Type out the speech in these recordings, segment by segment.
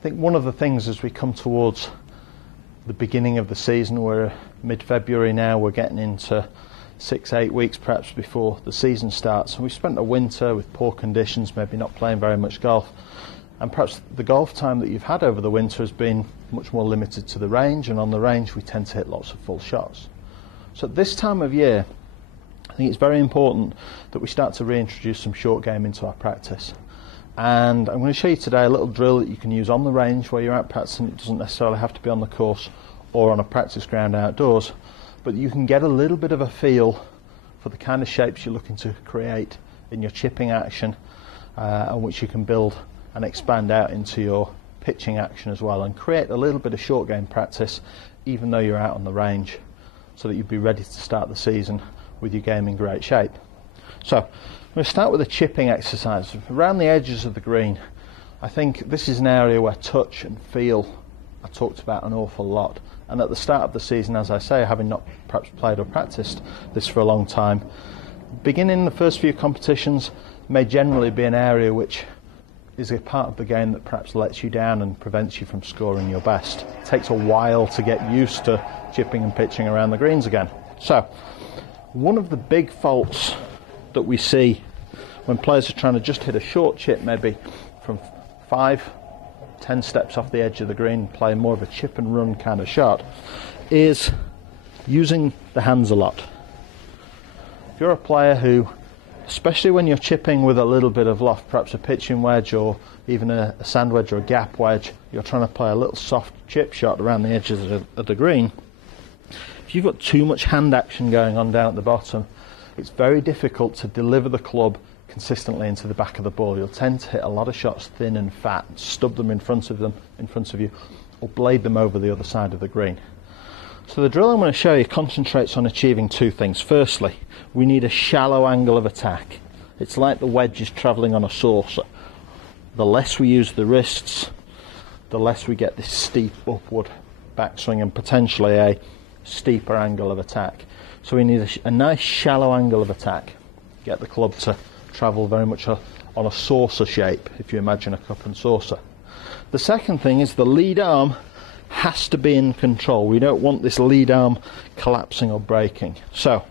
I think one of the things as we come towards the beginning of the season, we're mid-February now, we're getting into 6-8 weeks perhaps before the season starts, and we've spent a winter with poor conditions, maybe not playing very much golf, and perhaps the golf time that you've had over the winter has been much more limited to the range, and on the range we tend to hit lots of full shots. So at this time of year, I think it's very important that we start to reintroduce some short game into our practice. And I'm going to show you today a little drill that you can use on the range where you're out practicing. It doesn't necessarily have to be on the course or on a practice ground outdoors, but you can get a little bit of a feel for the kind of shapes you're looking to create in your chipping action, and which you can build and expand out into your pitching action as well, and create a little bit of short game practice even though you're out on the range, so that you'd be ready to start the season with your game in great shape. So I'm going to start with a chipping exercise. Around the edges of the green, I think this is an area where touch and feel are talked about an awful lot. And at the start of the season, as I say, having not perhaps played or practiced this for a long time, beginning the first few competitions may generally be an area which is a part of the game that perhaps lets you down and prevents you from scoring your best. It takes a while to get used to chipping and pitching around the greens again. So one of the big faults that we see when players are trying to just hit a short chip, maybe from 5-10 steps off the edge of the green, playing more of a chip and run kind of shot, is using the hands a lot. If you're a player who, especially when you're chipping with a little bit of loft, perhaps a pitching wedge or even a sand wedge or a gap wedge, you're trying to play a little soft chip shot around the edges of the green, if you've got too much hand action going on down at the bottom, it's very difficult to deliver the club consistently into the back of the ball. You'll tend to hit a lot of shots thin and fat, stub them in front of you, or blade them over the other side of the green. So the drill I'm going to show you concentrates on achieving two things. Firstly, we need a shallow angle of attack. It's like the wedge is travelling on a saucer. The less we use the wrists, the less we get this steep upward backswing and potentially a steeper angle of attack. So we need a nice shallow angle of attack. Get the club to travel very much on a saucer shape, if you imagine a cup and saucer. The second thing is the lead arm has to be in control. We don't want this lead arm collapsing or breaking. So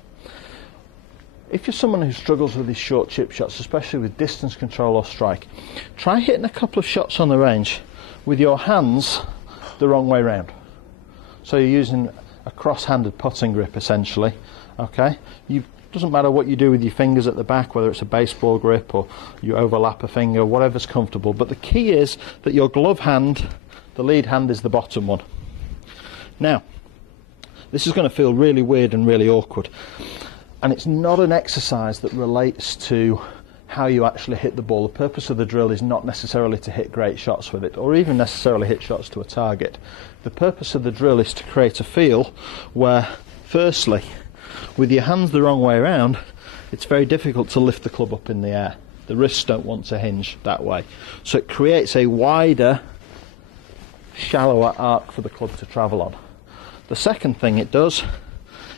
if you're someone who struggles with these short chip shots, especially with distance control or strike, try hitting a couple of shots on the range with your hands the wrong way round. So you're using a cross-handed putting grip essentially. Okay, doesn't matter what you do with your fingers at the back, whether it's a baseball grip or you overlap a finger, whatever's comfortable, but the key is that your glove hand, the lead hand, is the bottom one. Now this is going to feel really weird and really awkward, and it's not an exercise that relates to how you actually hit the ball. The purpose of the drill is not necessarily to hit great shots with it, or even necessarily hit shots to a target. The purpose of the drill is to create a feel where, firstly, with your hands the wrong way around, it's very difficult to lift the club up in the air. The wrists don't want to hinge that way. So it creates a wider, shallower arc for the club to travel on. The second thing it does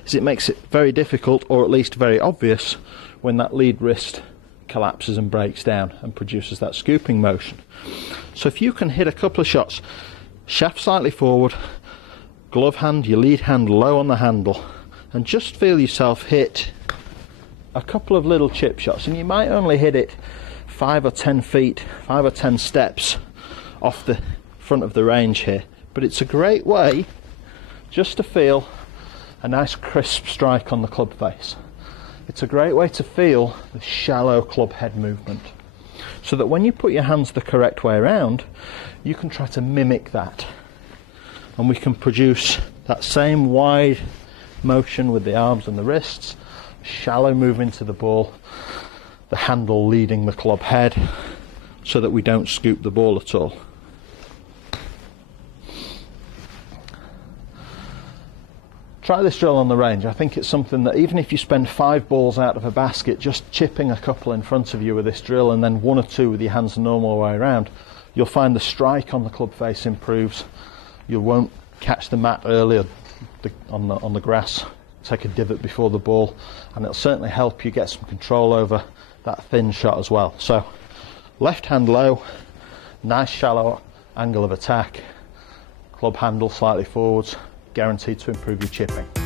is it makes it very difficult, or at least very obvious, when that lead wrist collapses and breaks down and produces that scooping motion. So if you can hit a couple of shots, shaft slightly forward, glove hand, your lead hand low on the handle, and just feel yourself hit a couple of little chip shots, and you might only hit it 5 or 10 feet, 5 or 10 steps off the front of the range here, but it's a great way just to feel a nice crisp strike on the club face. It's a great way to feel the shallow club head movement, so that when you put your hands the correct way around, you can try to mimic that, and we can produce that same wide motion with the arms and the wrists, shallow move into the ball, the handle leading the club head, so that we don't scoop the ball at all. Try this drill on the range. I think it's something that even if you spend 5 balls out of a basket just chipping a couple in front of you with this drill, and then 1 or 2 with your hands the normal way around, you'll find the strike on the club face improves. You won't catch the mat earlier on the grass, take a divot before the ball, and it'll certainly help you get some control over that thin shot as well. So left hand low, nice shallow angle of attack, club handle slightly forwards, guaranteed to improve your chipping.